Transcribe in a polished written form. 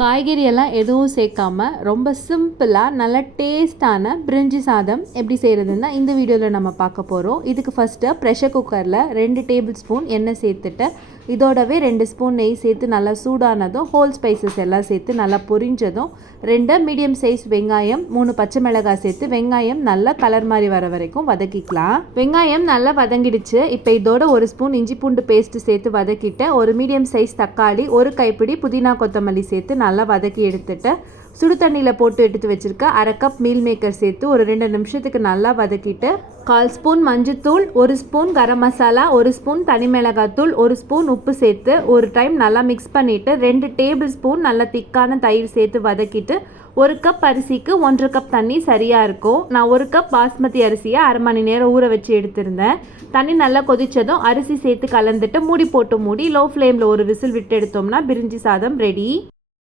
காய்கறி எல்லாம் எதுவும் சேர்க்காம ரொம்ப சிம்பிளாக நல்ல டேஸ்டான பிரிஞ்சி சாதம் எப்படி செய்கிறதுன்னு தான் இந்த வீடியோவில் நம்ம பார்க்க போகிறோம். இதுக்கு ஃபஸ்ட்டு ப்ரெஷர் குக்கரில் 2 டேபிள் ஸ்பூன் எண்ணெய் சேர்த்துட்டு இதோடவே 2 ஸ்பூன் நெய் சேர்த்து நல்லா சூடானதும் ஹோல் ஸ்பைசஸ் எல்லாம் சேர்த்து நல்லா பொரிஞ்சதும் 2 மீடியம் சைஸ் வெங்காயம் 3 பச்சை மிளகாய் சேர்த்து வெங்காயம் நல்லா கலர் மாதிரி வர வரைக்கும் வதக்கிக்கலாம். வெங்காயம் நல்லா வதங்கிடுச்சு. இப்போ இதோட 1 ஸ்பூன் இஞ்சி பூண்டு பேஸ்ட் சேர்த்து வதக்கிட்டு ஒரு மீடியம் சைஸ் தக்காளி 1 கைப்பிடி புதினா கொத்தமல்லி சேர்த்து நல்லா வதக்கி எடுத்துட்டு சுடு தண்ணியில் போட்டு எடுத்து வச்சுருக்க 1/2 கப் மீல் மேக்கர் சேர்த்து ஒரு 2 நிமிஷத்துக்கு நல்லா வதக்கிட்டு 1/4 ஸ்பூன் மஞ்சத்தூள் 1 ஸ்பூன் கரம் மசாலா 1 ஸ்பூன் தனி மிளகாத்தூள் 1 ஸ்பூன் உப்பு சேர்த்து ஒரு டைம் நல்லா மிக்ஸ் பண்ணிவிட்டு 2 டேபிள் ஸ்பூன் நல்லா திக்கான தயிர் சேர்த்து வதக்கிட்டு 1 கப் அரிசிக்கு 1/2 கப் தண்ணி சரியாக இருக்கும். நான் 1 கப் பாஸ்மதி அரிசியை 1/2 மணி நேரம் ஊற வச்சு எடுத்திருந்தேன். தண்ணி நல்லா கொதித்ததும் அரிசி சேர்த்து கலந்துட்டு மூடி போட்டு மூடி லோ ஃப்ளேமில் ஒரு விசில் விட்டு எடுத்தோம்னா பிரிஞ்சி சாதம் ரெடி.